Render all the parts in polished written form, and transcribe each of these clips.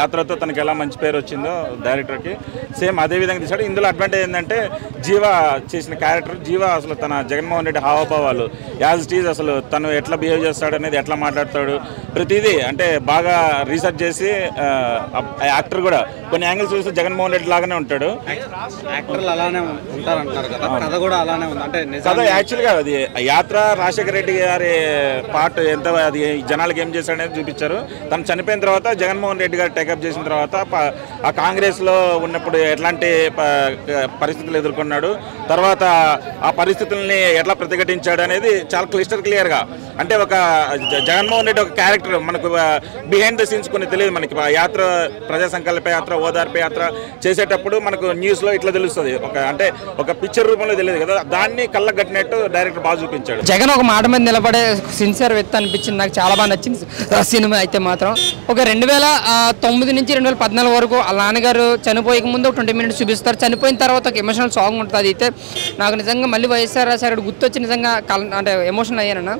యాత్రతో తనకి ఎలా మంచి పేరు వచ్చిందో డైరెక్టర్కి సేమ్ అదే విధంగా తీశాడు. ఇందులో అడ్వాంటేజ్ ఏంటంటే జీవ చేసిన క్యారెక్టర్, జీవ అసలు తన జగన్మోహన్ రెడ్డి హావభావాలు యాజ్ ఇట్ ఈజ్, అసలు తను ఎట్లా బిహేవ్ చేస్తాడు అనేది, ఎట్లా మాట్లాడతాడు ప్రతిదీ అంటే బాగా రీసెర్చ్ చేసి యాక్టర్ కూడా కొన్ని యాంగిల్స్ చూస్తే జగన్మోహన్ రెడ్డి లాగానే ఉంటాడు. యాక్టర్లు అలానే ఉంటారంటున్నారు కదా, కథ కూడా అలానే ఉంది అంటే కథ యాక్చువల్గా అది యాత్ర రాజశేఖర రెడ్డి గారి పార్ట్ ఎంత అది జనాలకు ఏం చేశాడు అనేది చూపించారు. తను చనిపోయిన తర్వాత జగన్మోహన్ రెడ్డి గారు టేకప్ చేసిన తర్వాత ఆ కాంగ్రెస్లో ఉన్నప్పుడు ఎట్లాంటి పరిస్థితులు ఎదుర్కొన్నాడు, తర్వాత ఆ పరిస్థితుల్ని ఎట్లా ప్రతిఘటించాడు అనేది చాలా క్లియర్గా అంటే ఒక జగన్మోహన్ రెడ్డి ఒక క్యారెక్టర్ మనకు బిహైండ్ ద సీన్స్ కొన్ని తెలియదు మనకి. యాత్ర ప్రజా సంకల్ప యాత్ర, ఓదార్పు యాత్ర చేసేటప్పుడు మనకు న్యూస్లో ఇట్లా తెలుస్తుంది, అంటే ఒక పిక్చర్ రూపంలో తెలియదు కదా, దాన్ని కళ్ళకు కట్టినట్టు డైరెక్టర్ బాగా చూపించాడు. జగన్ ఒక మాట మీద నిలబడే సిన్సియర్ వ్యక్తి అనిపించింది నాకు, చాలా బాగా నచ్చింది సినిమా అయితే మాత్రం. ఒక 2009 నుంచి 2014 వరకు ఆ నాన్నగారు చనిపోయే ముందు 20 minutes చూపిస్తారు, చనిపోయిన తర్వాత ఒక ఎమోషనల్ సాంగ్ ఉంటుంది. అది అయితే నాకు నిజంగా మళ్ళీ వైఎస్ఆర్ రాజశేఖర గుర్తొచ్చి నిజంగా అంటే ఎమోషనల్ అయ్యానన్న.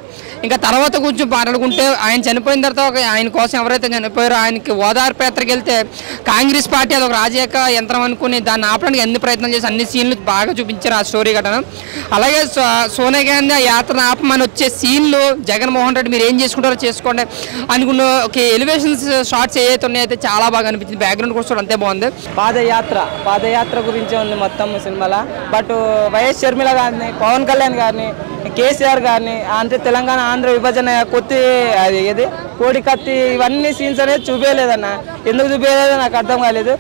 ఇంకా తర్వాత కొంచెం మాట్లాడుకుంటే ఆయన చనిపోయిన తర్వాత ఆయన కోసం ఎవరైతే చనిపోయారో ఆయనకి ఓదార్పు యాత్రకి వెళ్తే కాంగ్రెస్ పార్టీ అది ఒక రాజకీయ యంత్రం అనుకుని దాన్ని ఆపడానికి ఎన్ని ప్రయత్నం చేసి అన్ని సీన్లు బాగా చూపించారు ఆ స్టోరీ ఘటన. అలాగే సోనియా గాంధీ ఆ యాత్రను ఆపమని వచ్చే సీన్లు జగన్మోహన్ రెడ్డి మీరు ఏం చేసుకుంటారో చేసుకోండి అనుకున్న ఒక ఎలివేషన్స్ షార్ట్స్ ఏవైతే ఉన్నాయో అయితే చాలా బాగా అనిపించింది. బ్యాక్గ్రౌండ్ కూడా అంతే బాగుంది. పాదయాత్ర గురించి ఉంది మొత్తం సినిమాలో. బట్ వైఎస్ షర్మిల గారిని, పవన్ కళ్యాణ్ గారిని, కేసీఆర్ గారిని అంటే తెలంగాణ ఆంధ్ర విభజన కొత్తి అది ఏది కోడికత్తి ఇవన్నీ సీన్స్ అనేది చూపించలేదన్న. ఎందుకు చూపించలేదో నాకు అర్థం కాలేదు.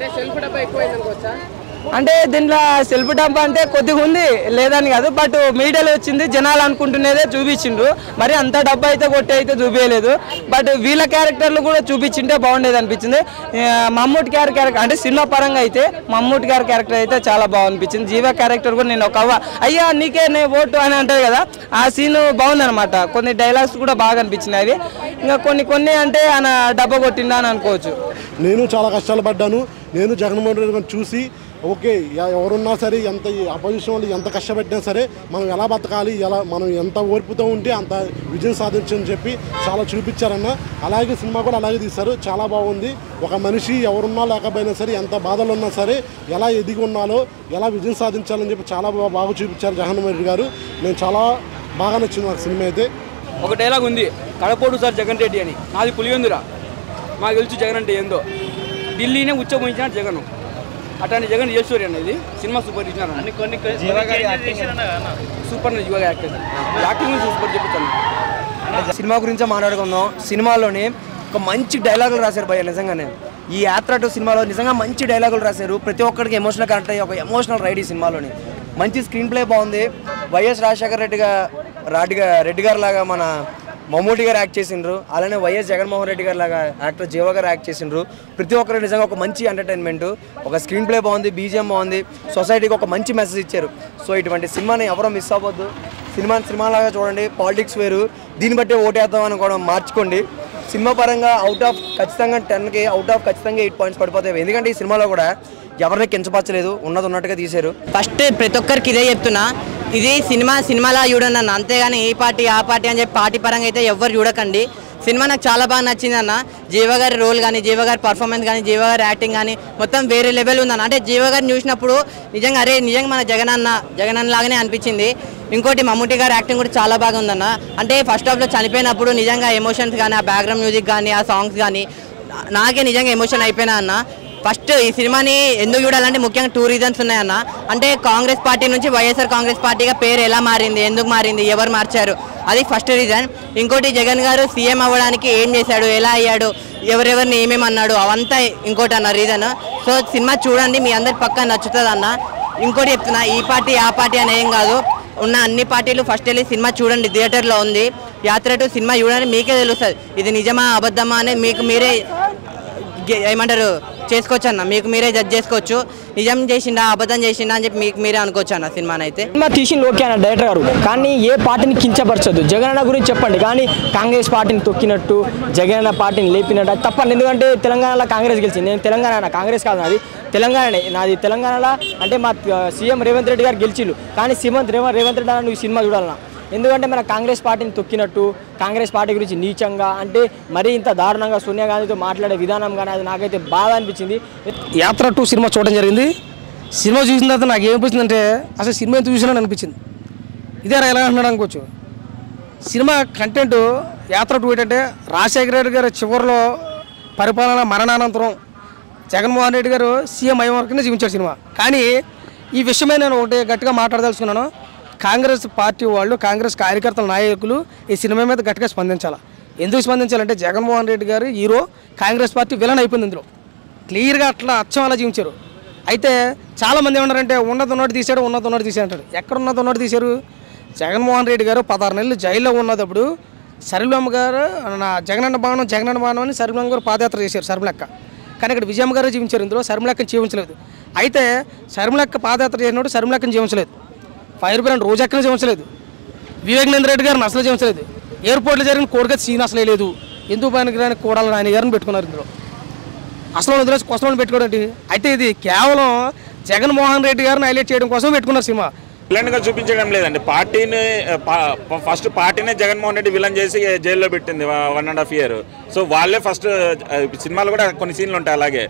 అంటే దీంట్లో సెల్ఫ్ డంప్ అంటే కొద్దిగా ఉంది లేదని కాదు, బట్ మీడియాలో వచ్చింది జనాలు అనుకుంటున్నదే చూపించిండ్రు. మరి అంత డబ్బు అయితే కొట్టి అయితే చూపించలేదు. బట్ వీళ్ళ క్యారెక్టర్లు కూడా చూపించింటే బాగుండేది అనిపించింది. మమ్మూటి క్యారెక్టర్ అంటే సినిమా పరంగా అయితే మమ్మూటి గారి క్యారెక్టర్ అయితే చాలా బాగా అనిపించింది. జీవ క్యారెక్టర్ కూడా నేను ఒక అయ్యా నీకే నే ఓటు అని అంటారు కదా, ఆ సీన్ బాగుందనమాట. కొన్ని డైలాగ్స్ కూడా బాగా అనిపించినాయి. అవి ఇంకా కొన్ని అంటే ఆయన డబ్బా కొట్టిందా అని అనుకోవచ్చు. నేను చాలా కష్టాలు పడ్డాను. నేను జగన్మోహన్ రెడ్డి గారిని చూసి ఓకే ఎవరున్నా సరే, ఎంత అపోజిషన్ వాళ్ళు ఎంత కష్టపడినా సరే మనం ఎలా బతకాలి, ఎలా మనం ఎంత ఓర్పుతో ఉంటే అంత విజయం సాధించని చెప్పి చాలా చూపించారన్న. అలాగే సినిమా కూడా అలాగే తీశారు, చాలా బాగుంది. ఒక మనిషి ఎవరున్నా లేకపోయినా సరే, ఎంత బాధలు ఉన్నా సరే ఎలా ఎదిగి ఉన్నాలో, ఎలా విజయం సాధించాలని చెప్పి చాలా బాగా చూపించారు జగన్మోహన్ రెడ్డి గారు. నేను చాలా బాగా నచ్చింది నాకు సినిమా అయితే. ఒక డైలాగ్ ఉంది, కడపోడు సార్ జగన్ రెడ్డి అని, నాది పులివెందురా మాకు తెలుసు జగన్ అంటే ఏందో, ఢిల్లీనే ఉచ్చపోయించినాడు జగన్. అట్లాంటి జగన్ రియల్ అనేది సినిమా సూపర్ ఇచ్చినారు. సూపర్ యువ యాక్టర్ యాక్టింగ్ సూపర్ చెప్తాను. సినిమా గురించే మాట్లాడుకుందాం. సినిమాలోని ఒక మంచి డైలాగులు రాశారు భయ్య నిజంగానే. ఈ యాత్ర టు సినిమాలో నిజంగా మంచి డైలాగులు రాశారు. ప్రతి ఒక్కరికి ఎమోషనల్ కనెక్ట్ అయ్యి ఒక ఎమోషనల్ రైడ్ ఈ సినిమాలోని. మంచి స్క్రీన్ ప్లే బాగుంది. వైఎస్ రాజశేఖర రెడ్డి గారు లాగా మన మమ్మూటి గారు యాక్ట్ చేసిండ్రు. అలానే వైఎస్ జగన్మోహన్ రెడ్డి గారు లాగా యాక్టర్ జీవ గారు యాక్ట్ చేసిండ్రు. ప్రతి ఒక్కరు నిజంగా ఒక మంచి ఎంటర్టైన్మెంట్, ఒక స్క్రీన్ ప్లే బాగుంది, బీజిఎం బాగుంది, సొసైటీకి ఒక మంచి మెసేజ్ ఇచ్చారు. సో ఇటువంటి సినిమాని ఎవరో మిస్ అవ్వద్దు. సినిమాలాగా చూడండి. పాలిటిక్స్ వేరు, దీన్ని బట్టి ఓటేద్దామని కూడా మార్చుకోండి. సినిమా పరంగా ఖచ్చితంగా 10కి అవుట్ ఆఫ్ ఖచ్చితంగా 8 points పడిపోతాయి. ఎందుకంటే ఈ సినిమాలో కూడా ఎవరిని కించపరచలేదు, ఉన్నట్టుగా తీశారు. ఫస్ట్ ప్రతి ఒక్కరికి ఇదే చెప్తున్నా, ఇది సినిమాలా చూడండి అన్న, అంతేగాని ఈ పార్టీ ఆ పార్టీ అని చెప్పి పార్టీ పరంగా అయితే ఎవరు చూడకండి. సినిమా నాకు చాలా బాగా నచ్చింది అన్న. జీవ గారి రోల్ కానీ, జీవ గారి పర్ఫార్మెన్స్ కానీ, జీవ గారి యాక్టింగ్ కానీ మొత్తం వేరే లెవెల్ ఉందన్న. అంటే జీవ గారిని చూసినప్పుడు నిజంగా నిజంగా మన జగనన్న లాగానే అనిపించింది. ఇంకోటి మమ్మూటి గారి యాక్టింగ్ కూడా చాలా బాగా ఉందన్న. అంటే ఫస్ట్ హాఫ్లో చనిపోయినప్పుడు నిజంగా ఎమోషన్స్ కానీ, ఆ బ్యాక్గ్రౌండ్ మ్యూజిక్ కానీ, ఆ సాంగ్స్ కానీ నాకే నిజంగా ఎమోషన్ అయిపోయినా అన్న. ఫస్ట్ ఈ సినిమాని ఎందుకు చూడాలంటే ముఖ్యంగా 2 reasons ఉన్నాయన్న. అంటే కాంగ్రెస్ పార్టీ నుంచి వైఎస్ఆర్ కాంగ్రెస్ పార్టీగా పేరు ఎలా మారింది, ఎందుకు మారింది, ఎవరు మార్చారు, అది ఫస్ట్ రీజన్. ఇంకోటి జగన్ గారు సీఎం అవ్వడానికి ఏం చేశాడు, ఎలా అయ్యాడు, ఎవరెవరిని ఏమేమి అన్నాడు, అవంతా ఇంకోటి అన్న రీజన్. సో సినిమా చూడండి, మీ అందరికి పక్కా నచ్చుతుంది అన్న. ఇంకోటి చెప్తున్నా, ఈ పార్టీ ఆ పార్టీ అని ఏం కాదు, ఉన్న అన్ని పార్టీలు ఫస్ట్ వెళ్ళి సినిమా చూడండి. థియేటర్లో ఉంది. యాత్ర టు సినిమా చూడండి, మీకే తెలుస్తుంది ఇది నిజమా అబద్ధమా అనేది. మీకు మీరే ఏమంటారు చేసుకోవచ్చు అన్న, మీకు మీరే జడ్జ్ చేసుకోవచ్చు. నిజం చేసిండా అబద్ధం చేసిండా అని చెప్పి మీకు మీరే అనుకోవచ్చు అన్న. సినిమాని అయితే సినిమా తీసింది ఓకే అన్న డైరెక్టర్ గారు, కానీ ఏ పార్టీని కించపరచదు. జగన్ అన్న గురించి చెప్పండి, కానీ కాంగ్రెస్ పార్టీని తొక్కినట్టు, జగన్ అన్న పార్టీని లేపినట్టు అది తప్పండి. ఎందుకంటే తెలంగాణలో కాంగ్రెస్ గెలిచింది. నేను తెలంగాణ, కాంగ్రెస్ కాదు నాది, తెలంగాణనే. నాది తెలంగాణలో అంటే మా సీఎం రేవంత్ రెడ్డి గారు గెలిచిండు, కానీ రేవంత్ రెడ్డి నువ్వు సినిమా చూడాలన్నా ఎందుకంటే మన కాంగ్రెస్ పార్టీని తొక్కినట్టు, కాంగ్రెస్ పార్టీ గురించి నీచంగా, అంటే మరీ ఇంత దారుణంగా సోనియా గాంధీతో మాట్లాడే విధానం కానీ అది నాకైతే బాగా అనిపించింది. యాత్ర 2 సినిమా చూడడం జరిగింది. సినిమా చూసిన తర్వాత నాకు ఏమనిపించిందంటే అసలు సినిమా ఎంత చూసినా అనిపించింది. ఇదే ఎలా అంటున్నాడు అనుకోవచ్చు. సినిమా కంటెంట్ యాత్ర 2 ఏంటంటే రాజశేఖర రెడ్డి గారు చివరిలో పరిపాలన మరణానంతరం జగన్మోహన్ రెడ్డి గారు సీఎం అయ్యే వరకునే జీవించారు సినిమా. కానీ ఈ విషయమే నేను ఒకటి గట్టిగా మాట్లాడదలుచుకున్నాను. కాంగ్రెస్ పార్టీ వాళ్ళు, కాంగ్రెస్ కార్యకర్తల నాయకులు ఈ సినిమా మీద గట్టిగా స్పందించాలి. ఎందుకు స్పందించాలంటే జగన్మోహన్ రెడ్డి గారు హీరో, కాంగ్రెస్ పార్టీ విలన్ అయిపోయింది. ఇందులో క్లియర్గా అట్లా అచ్చం అలా జీవించారు. అయితే చాలామంది ఏమన్నారంటే ఉన్నది ఉన్నట్టు తీశాడు, ఉన్నది ఉన్నట్టు తీశాడు అంటారు. ఎక్కడ ఉన్నది ఉన్నట్టు తీశారు? జగన్మోహన్ రెడ్డి గారు 16 నెలలు జైల్లో ఉన్నప్పుడు సరిలమ్మ గారు జగనన్న భవనం అని సరిలమ్మ గారు పాదయాత్ర చేశారు శర్మిలక్క. కానీ ఇక్కడ విజయమ్మ గారు జీవించారు. ఇందులో శర్మిలక్కని జీవించలేదు. అయితే శర్మిలక్క పాదయాత్ర చేసినప్పుడు శర్మిలక్కని జీవించలేదు, ఫైర్ బ్రాండ్ రోజక్కని జీవించలేదు, వివేకానంద రెడ్డి గారిని అసలు జీవించలేదు, ఎయిర్పోర్ట్లో జరిగిన కోడిగతి సీన్ అసలే లేదు. ఎందుకు పనికి కూడాలని ఆయన గారిని పెట్టుకున్నారు. ఇందులో అసలు వదిలేసి కొసలను పెట్టుకోవడం. అయితే ఇది కేవలం జగన్మోహన్ రెడ్డి గారిని హైలైట్ చేయడం కోసం పెట్టుకున్నారు సినిమా. విలన్గా చూపించడం లేదండి. ఫస్ట్ పార్టీనే జగన్మోహన్ రెడ్డి విలన్ చేసి జైల్లో పెట్టింది 1.5 year. సో వాళ్ళే ఫస్ట్ సినిమాలు కూడా కొన్ని సీన్లు ఉంటాయి. అలాగే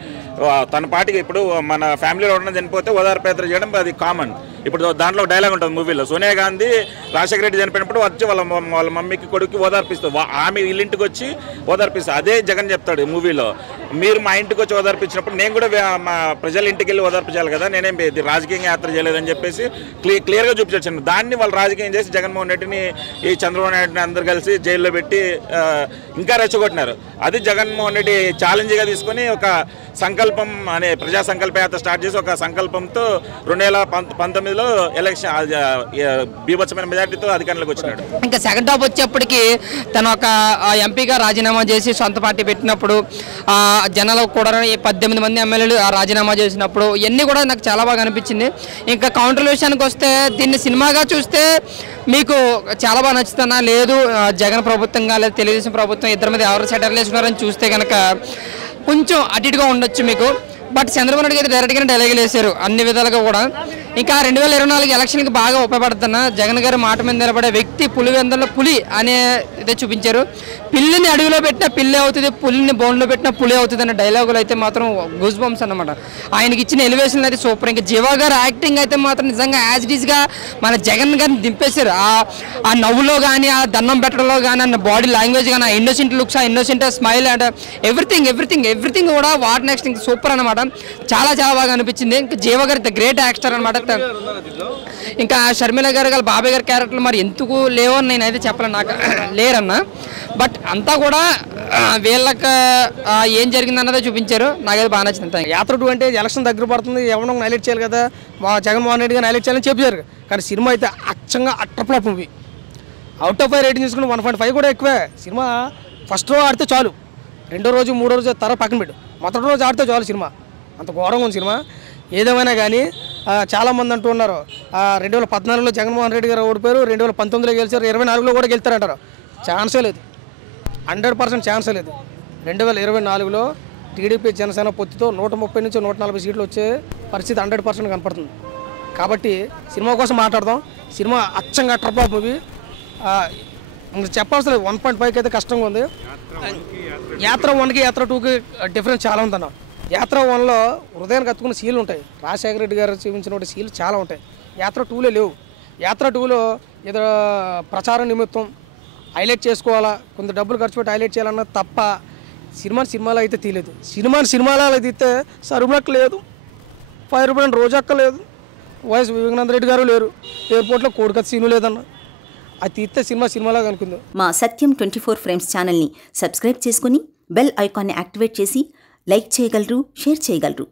తన పార్టీకి ఇప్పుడు మన ఫ్యామిలీలో ఉన్న చనిపోతే ఓదార్పేత్ర చేయడం అది కామన్. ఇప్పుడు దాంట్లో డైలాగ్ ఉంటుంది మూవీలో, సోనియా గాంధీ రాజశేఖర రెడ్డి చనిపోయినప్పుడు వచ్చి వాళ్ళ మమ్మీకి కొడుకు ఓదార్పిస్తుంది, ఆమె వీళ్ళింటికి వచ్చి ఓదార్పిస్తుంది. అదే జగన్ చెప్తాడు మూవీలో, మీరు మా ఇంటికి వచ్చి ఓదార్పించినప్పుడు నేను కూడా మా ప్రజల ఇంటికి వెళ్ళి ఓదార్పించాలి కదా, నేనేం రాజకీయంగా యాత్ర చేయలేదని చెప్పేసి క్లియర్గా చూపించాను. దాన్ని వాళ్ళు రాజకీయం చేసి జగన్మోహన్ రెడ్డిని, ఈ చంద్రబాబు నాయుడిని అందరు కలిసి జైల్లో పెట్టి ఇంకా రెచ్చగొట్టినారు. అది జగన్మోహన్ రెడ్డి ఛాలెంజ్గా తీసుకొని ఒక సంకల్పం అనే ప్రజా సంకల్ప యాత్ర స్టార్ట్ చేసి ఒక సంకల్పంతో 2019లో ఎలక్షన్ బీభత్సమైన మెజార్టీతో అధికారంలోకి వచ్చినాడు. ఇంకా సెకండ్ హాఫ్ వచ్చేప్పటికి తను ఒక ఎంపీగా రాజీనామా చేసి సొంత పార్టీ పెట్టినప్పుడు జనాలకు కూడా 18 మంది ఎమ్మెల్యేలు రాజీనామా చేసినప్పుడు ఇవన్నీ కూడా నాకు చాలా బాగా అనిపించింది. ఇంకా కౌంటర్ విషయానికి వస్తే దీన్ని సినిమాగా చూస్తే మీకు చాలా బాగా నచ్చుతున్నా లేదు జగన్ ప్రభుత్వంగా లేదా తెలుగుదేశం ప్రభుత్వం ఇద్దరి మీద ఎవరు సెటర్లు వేసుకున్నారని చూస్తే కనుక కొంచెం అటు ఇటుగా ఉండొచ్చు మీకు. బట్ చంద్రబాబు నాయుడు గారు డైరెక్ట్గానే డైలాగులు వేశారు అన్ని విధాలుగా కూడా. ఇంకా 2024 ఎలక్షన్కి బాగా ఉపయోగపడుతున్న జగన్ గారి మాట మీద నిలబడే వ్యక్తి పులివెందుల్లో పులి అనే ఇదే చూపించారు. పిల్లిని అడవిలో పెట్టినా పిల్లి అవుతుంది, పులిని బోన్లో పెట్టినా పులి అవుతుంది అనే డైలాగులు అయితే మాత్రం గూస్ బంప్స్ అన్నమాట. ఆయనకి ఇచ్చిన ఎలివేషన్ అయితే సూపర్. ఇంకా జీవా గారు యాక్టింగ్ అయితే మాత్రం నిజంగా యాజ్ ఇట్ ఈస్గా మన జగన్ గారిని దింపేశారు. ఆ నవ్వులో కానీ, ఆ దండం పెట్టడంలో కానీ, ఆ బాడీ లాంగ్వేజ్ కానీ, ఆ ఇన్నోసెంట్ లుక్స్, ఆ ఇన్నోసెంట్ స్మైల్ అండ్ ఎవ్రీథింగ్ కూడా వాట్ నెక్స్ట్ ఇంకా సూపర్ అనమాట. చాలా చాలా బాగా అనిపించింది. ఇంకా జీవా గారు ద గ్రేట్ యాక్టర్ అనమాట. ఇంకా షర్మిల గారు బాబాయ్ గారి క్యారెక్టర్లు మరి ఎందుకు లేవో అని నేనైతే చెప్పలేను, నాకు లేరన్నా. బట్ అంతా కూడా వీళ్ళకి ఏం జరిగిందన్నదే చూపించారు. నాకైతే బాగా నచ్చింది. యాత్ర 2 అంటే ఎలక్షన్ దగ్గర పడుతుంది, ఎవరినో హైలైట్ చేయాలి కదా, మా జగన్మోహన్ రెడ్డి గారిని హైలైట్ చేయాలని చెప్పారు. కానీ సినిమా అయితే అచ్చంగా utter flop movie. Out of 5 rating తీసుకుని 1.5 కూడా ఎక్కువే. సినిమా ఫస్ట్ రోజు ఆడితే చాలు, రెండో రోజు మూడో రోజు తర్వాత పక్కన పెట్టు, మొదటి రోజు ఆడితే చాలు. సినిమా అంత ఘోరంగా ఉంది సినిమా. ఏదేమైనా కానీ చాలామంది అంటూ ఉన్నారు 2014లో జగన్మోహన్ రెడ్డి గారు ఓడిపోయారు, 2019లో గెలిచారు, 2024లో కూడా గెలుతారంటారు. ఛాన్సే లేదు, 100% ఛాన్సే లేదు. 2024లో టీడీపీ జనసేన పొత్తుతో 130 నుంచి 140 సీట్లు వచ్చే పరిస్థితి 100% కనపడుతుంది. కాబట్టి సినిమా కోసం మాట్లాడదాం. సినిమా అచ్చంగా ట్రప్ మూవీ. చెప్పాల్సిన 1.5కి అయితే కష్టంగా ఉంది. యాత్ర 1కి యాత్ర 2కి డిఫరెన్స్ చాలా ఉందన్న. యాత్ర 1లో హృదయానికి కత్తుకున్న సీలు ఉంటాయి, రాజశేఖర రెడ్డి గారు చూపించిన సీలు చాలా ఉంటాయి. యాత్ర 2లో లేవు. యాత్ర 2లో ఏదో ప్రచారం నిమిత్తం హైలైట్ చేసుకోవాలా, కొంత డబ్బులు ఖర్చు పెట్టి హైలైట్ చేయాలన్న తప్ప సినిమాలో అయితే తీయలేదు. సినిమాలో అలా తీస్తే సరుములక్క లేదు, ఫైర్ బ్రాండ్ రోజక్క లేదు, వైఎస్ వివేకానంద రెడ్డి గారు లేరు, ఎయిర్పోర్ట్లో కోడికత్తి సీను లేదన్న. అది తీస్తే సినిమాలాగా అనుకుంది. మా సత్యం 24 ఫ్రేమ్స్ ఛానల్ని సబ్స్క్రైబ్ చేసుకుని బెల్ ఐకాన్ని యాక్టివేట్ చేసి లైక్ చేయగలరు, షేర్ చేయగలరు.